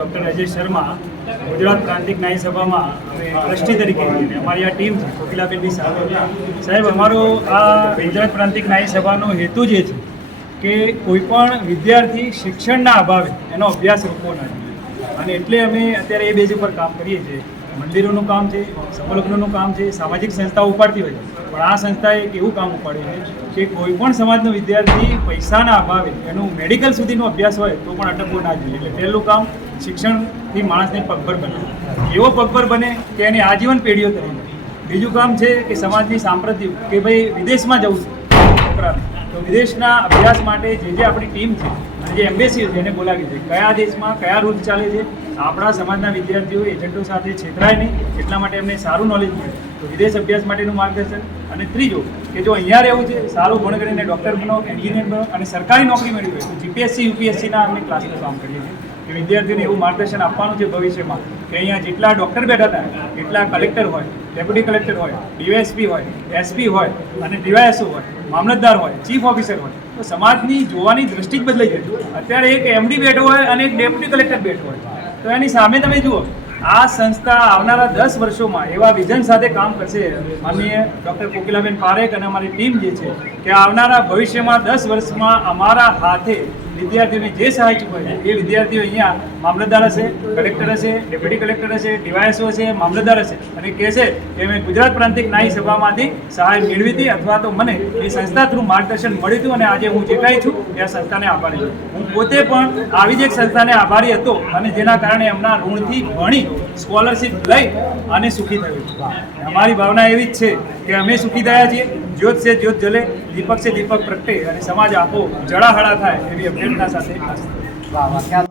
Doctor Rajesh Sharma Gujarat પ્રાંતિક ન્યાય સભામાં અમે ટ્રસ્ટી તરીકે અમારી આ ટીમ છે કોકિલાબેનની સાથે સાહેબ અમારો આ ગુજરાત પ્રાંતિક ન્યાય સભાનો હેતુ જે છે કે કોઈપણ વિદ્યાર્થી શિક્ષણના અભાવે એનો અભ્યાસ રોકવો ના જોઈએ અને એટલે અમે અત્યારે એ બેઝ ઉપર કામ કરીએ છીએ. મંદિરોનું કામ છે, સમૂહલગ્નનું કામ છે, સામાજિક સંસ્થાઓ ઉપાડતી હોય છે, પણ આ સંસ્થાએ એક એવું કામ ઉપાડ્યું છે કે કોઈપણ સમાજનો વિદ્યાર્થી પૈસાના અભાવે એનું મેડિકલ સુધીનો અભ્યાસ હોય તો પણ અટકવો ના જોઈએ. એટલે પહેલું કામ શિક્ષણથી માણસને પગભર બને, એવો પગભર બને કે એની આજીવન પેઢીઓ તરીકે. બીજું કામ છે કે સમાજની સાંપ્રદાયિક કે ભાઈ વિદેશમાં જવું છે છોકરાને, તો વિદેશના અભ્યાસ માટે જે આપણી ટીમ છે અને જે એમ્બેસી છે એને બોલાવી છે, કયા દેશમાં કયા રૂલ ચાલે છે, આપણા સમાજના વિદ્યાર્થીઓ એજન્ટો સાથે છેતરાય નહીં એટલા માટે એમને સારું નોલેજ મળે, તો વિદેશ અભ્યાસ માટેનું માર્ગદર્શન. અને ત્રીજું કે જો અહીંયા રહેવું છે, સારું ભણ કરીને ડૉક્ટર બનો, એન્જિનિયર બનો અને સરકારી નોકરી મેળવી હોય તો જીપીએસસી યુપીએસસીના અમે ક્લાસનું કામ કરીએ છીએ કે વિદ્યાર્થીઓને એવું માર્ગદર્શન આપવાનું છે ભવિષ્યમાં કે અહીંયા જેટલા ડૉક્ટર બેઠા હતા એટલા કલેક્ટર હોય, ડેપ્યુટી કલેક્ટર હોય, ડીવાયએસપી હોય, એસપી હોય અને ડીવાયએસઓ હોય, મામલતદાર હોય, ચીફ ઓફિસર હોય, તો સમાજની જોવાની દૃષ્ટિ જ બદલાઈ જાય. અત્યારે એક એમડી બેઠો હોય અને એક ડેપ્યુટી કલેક્ટર બેઠો હોય, તો એની સામે તમે જુઓ આ સંસ્થા આવનારા 10 વર્ષોમાં એવા વિઝન સાથે કામ કરશે માનનીય ડૉક્ટર કોકિલાબેન પારેખ અને અમારી ટીમ જે છે કે આવનારા ભવિષ્યમાં 10 વર્ષમાં અમારા હાથે વિદ્યાર્થીઓને જે સહાય ચૂકવે છે એ વિદ્યાર્થીઓ અહીંયા મામલતદાર હશે, કલેક્ટર હશે, ડેપ્યુટી કલેક્ટર હશે, ડીવાયએસઓ હશે, મામલતદાર હશે અને કહેશે કે મેં ગુજરાત પ્રાંતિક ન્યાય સભામાંથી સહાય મેળવી હતી અથવા તો મને એ સંસ્થા થ્રુ માર્ગદર્શન મળ્યું હતું અને આજે હું જે કાંઈ છું એ આ સંસ્થાને આભારી છું. હું પોતે પણ આવી જ એક સંસ્થાને આભારી હતો અને જેના કારણે એમના ઋણથી ભણી સ્કોલરશીપ લઈ અને સુખી થયું છું. અમારી ભાવના એવી જ છે કે અમે સુખી થયા છીએ. જ્યોત છે જ્યોત જલે, દીપક છે દીપક પ્રગટે અને સમાજ આપો જળાહળા થાય એવી અભ્યર્થના સાથે.